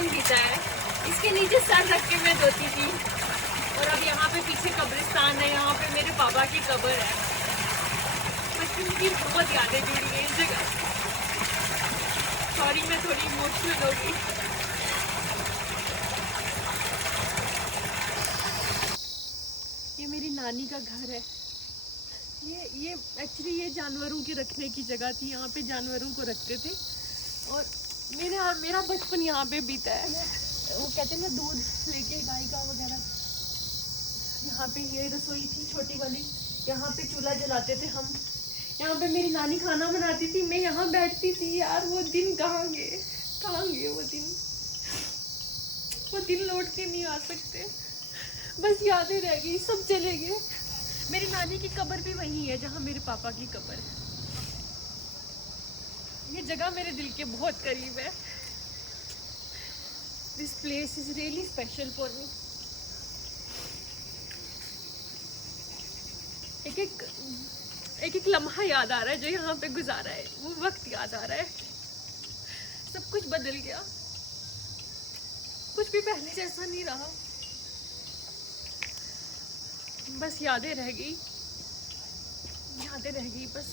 बचपन बीता है। इसके नीचे सर रख के मैं रोती थी। और अब यहाँ पे पीछे कब्रिस्तान है, यहाँ पे मेरे पापा की कब्र है। बचपन की बहुत यादें जुड़ी हैं इस जगह। सॉरी, मैं थोड़ी इमोशनल हो गई। ये मेरी नानी का घर है। ये एक्चुअली ये जानवरों के रखने की जगह थी। यहाँ पे जानवरों को रखते थे और मेरा बचपन यहाँ पे बीता है। वो कहते हैं ना, दूध लेके गाय का वगैरह। यहाँ पे ये रसोई थी छोटी वाली, यहाँ पे चूल्हा जलाते थे हम। यहाँ पे मेरी नानी खाना बनाती थी, मैं यहाँ बैठती थी। यार वो दिन कहाँ गए, कहाँ गए वो दिन? वो दिन लौट के नहीं आ सकते। बस यादें रह गई, सब चले गए। मेरी नानी की कब्र भी वही है जहाँ मेरे पापा की कब्र है। ये जगह मेरे दिल के बहुत करीब है। This place is really special for me. एक एक लम्हा याद आ रहा है जो यहाँ पे गुजारा है। वो वक्त याद आ रहा है। सब कुछ बदल गया, कुछ भी पहले जैसा नहीं रहा। बस यादें रह गई, यादें रह गई बस।